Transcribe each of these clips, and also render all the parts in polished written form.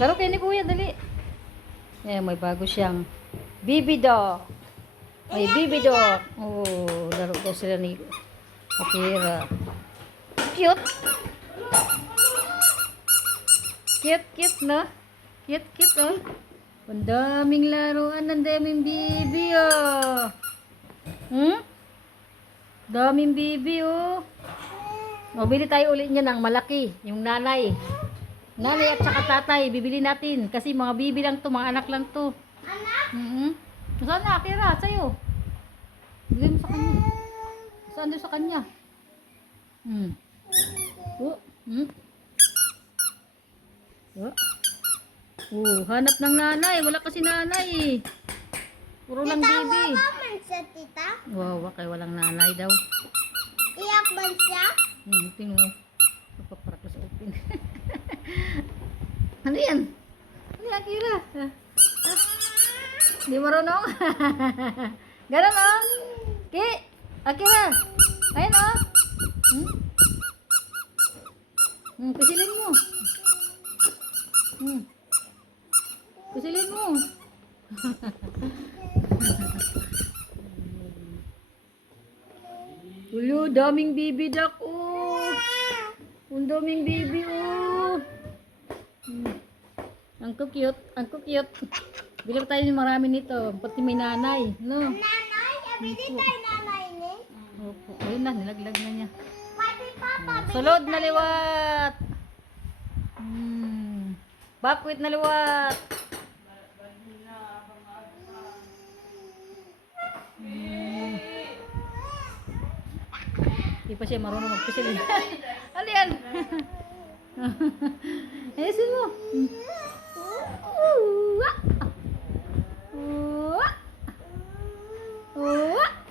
Laro kayo ni Kuya, dali. Eh, may bago siyang baby dog. May baby dog. Oh, laro daw sila ni Akira. Cute. Cute, cute, no? Cute, cute, oh. Ang daming laruan, ang daming baby, oh. Hmm? Daming baby, oh. O, bili tayo ulit niya ng malaki. Yung nanay. Nanay at saka tatay, bibili natin. Kasi mga bibi lang to, mga anak lang to. Anak? Saan na, Akira? Sa'yo. Bigay mo sa kanya. Saan doon sa kanya? Oh. Oh. Oh, hanap ng nanay. Wala kasi nanay eh. Puro lang Tita, bibi. man siya, tita? Wow, kay walang nanay daw. Iyak ba siya? Tingnan mo. Papaparak ko sa open. Ano yan? Ano yan, Akira? Hindi marunong? Ganon, oh. Ki, Akira. Ayan, oh. Pisilin mo. Pisilin mo. Ulo, daming bibi dak, oh. Ang daming bibi, oh. Ang cute, ang cute. Bili pa tayo ng marami nito, pati may nanay, no? Nanay? Abili tayo nanay ni? Opo, ayun na, nilaglag na niya. Pati papa. Sulod na liwat. Bakwit na liwat. Hindi pa siya marunong magpisil. Ano yan? Ayasin mo.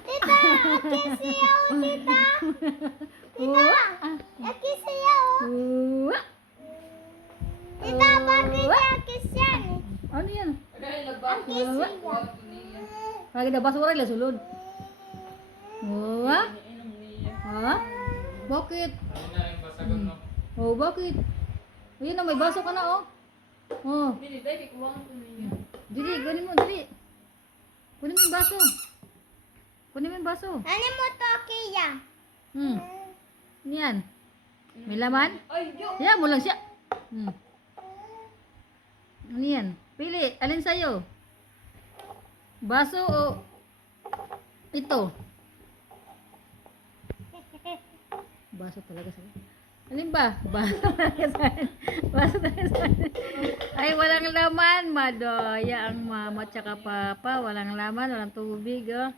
Tita, akisiyaw, tita. Tita, akisiyaw. Tita, bakit niya akisyan? Ano yan? Akisiyaw. Lagi na basura ila sulod. Ha? Bakit? Oh, bakit? Ayun na, may baso ka na, oh. Oh. Dili, kunin mo, dili. Kunin mo yung baso. Kunin mo yung baso. Ano mo to, Kia? Ano yan? May laman? Yan mo lang siya. Ano yan? Pili, alin sa'yo? Baso o ito? Baso talaga sa'yo. Alin ba? Baso talaga sa'yo. Baso talaga sa'yo. Ay, walang laman. Madaya ang mama tsaka papa. Walang laman, walang tubig, oh.